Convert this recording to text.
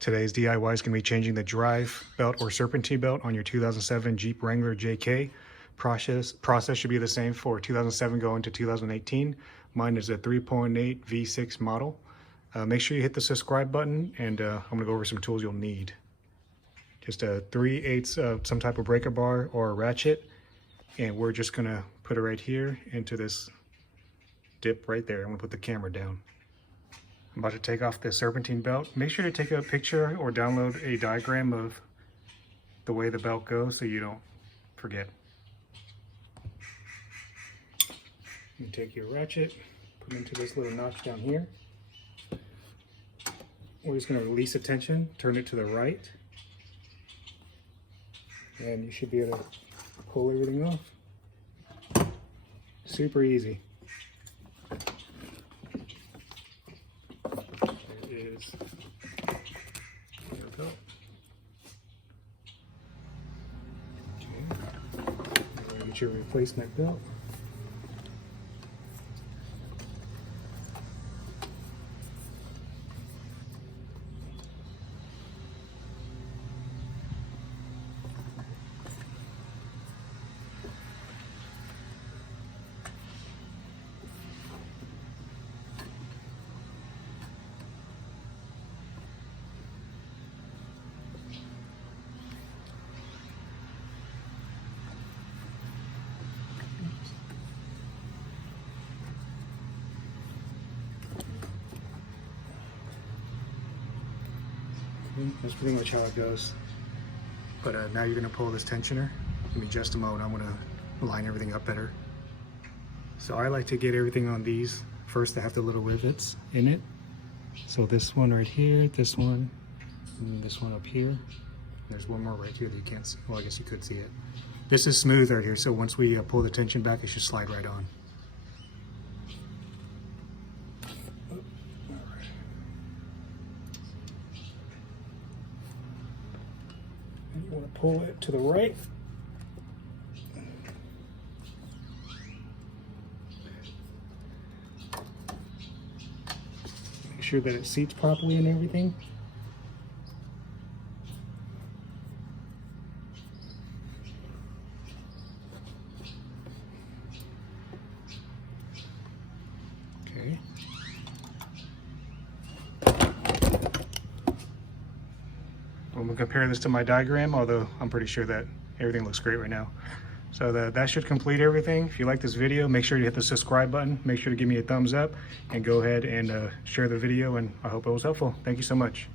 Today's DIY is going to be changing the drive belt or serpentine belt on your 2007 Jeep Wrangler JK. Process should be the same for 2007 going to 2018. Mine is a 3.8 V6 model. Make sure you hit the subscribe button, and I'm going to go over some tools you'll need. Just a 3/8 some type of breaker bar or a ratchet, and we're just going to put it right here into this dip right there. I'm going to put the camera down. I'm about to take off the serpentine belt. Make sure to take a picture or download a diagram of the way the belt goes so you don't forget. You take your ratchet, put it into this little notch down here. We're just going to release the tension, turn it to the right, and you should be able to pull everything off. Super easy. There we go. Okay. You're going to get your replacement belt. That's pretty much how it goes. But now you're gonna pull this tensioner. Give me just a moment. I'm gonna line everything up better. So I like to get everything on these first to have the little rivets in it. So this one right here, this one, and this one up here. There's one more right here that you can't see. Well, I guess you could see it. This is smooth right here, so once we pull the tension back, it should slide right on. You want to pull it to the right. Make sure that it seats properly and everything. Okay. I'm going to compare this to my diagram, although I'm pretty sure that everything looks great right now. So that should complete everything. If you like this video, make sure to hit the subscribe button. Make sure to give me a thumbs up and go ahead and share the video, and I hope it was helpful. Thank you so much.